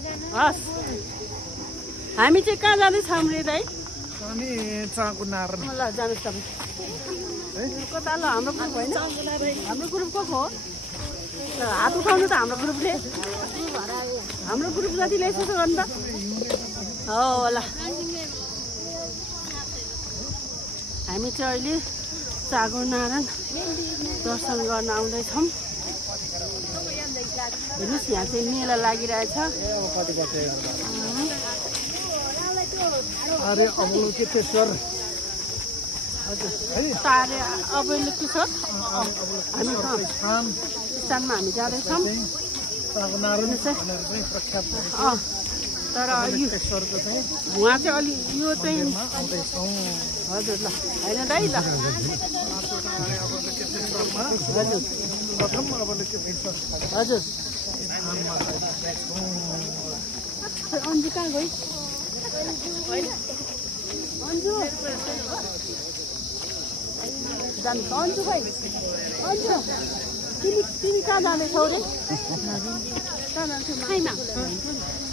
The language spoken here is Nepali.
हस् हामी चाहिँ कहाँ जाँदैछौँ रे दाइ अनि चाँगु नारायण ल जानुहोस् तपाईँ कता ल हाम्रो ग्रुप होइन हाम्रो ग्रुप को हो हात उठाउनु त हाम्रो ग्रुपले जतिले यसो गर्नु त हो ल हामी चाहिँ अहिले चाँगु नारायण दर्शन गर्न आउँदैछौँ हेर्नुहोस् यहाँ चाहिँ मेला लागिरहेछ अरे अवलोकितेश्वर तारे अवलोकितेश्वर हामी स्थानमा हामी जाँदैछौँ तर उहाँ चाहिँ अलि यो चाहिँ हजुर ल होइन दाइ ल हजुर अन्जु कहाँ गई अन्जु जानु अन्जु भाइ अन्जु तिमी कहाँ जाँदैछौ रे कहाँ जान्छौ